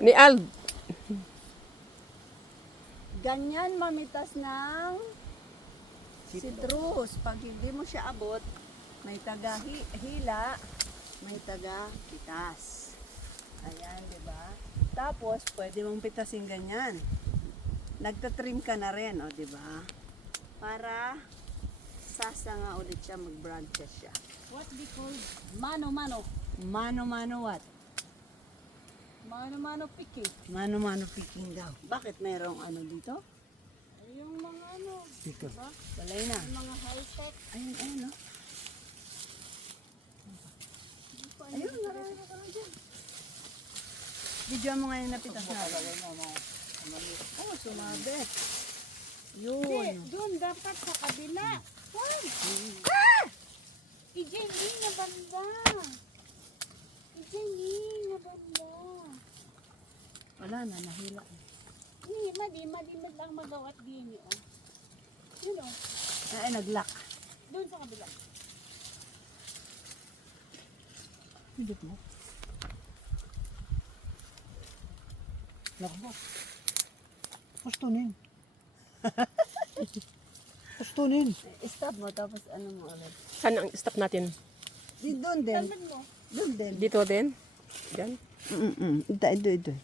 Ni Al. Ganyan mamitas ng citrus. Pag hindi mo siya abot, may taga hila, may taga pitas. Ayan, di ba? Tapos, pwede mong pitasin ganyan. Nagtatrim ka na rin, o, di ba? Para sasanga ulit siya, mag-branches siya. What we call mano-mano. Mano-mano what? Mano-mano picking. Mano-mano picking daw. Bakit mayroong ano dito? Yung mga ano, diba? Walay na. Yung mga high-tech. Ayun, ayun, no? Ayun, marami na pala dyan. Video mo ngayon napitas natin. Oh, sumabi. Hindi, Yun. doon dapat sa kabila. Why? Ah! Ijay na banda. Ijay na banda. Wala na, nahila. Hindi, madimad lang magawat din yun. Yun o, Ay, nag-lock. doon sa kabila. Hindot mo. Lock mo. Pustunin. Pustunin. Stop mo, tapos ano mo ulit. Saan ang stop natin? Di doon din. Talman mo. Doon din. Dito din? Diyan? Ito.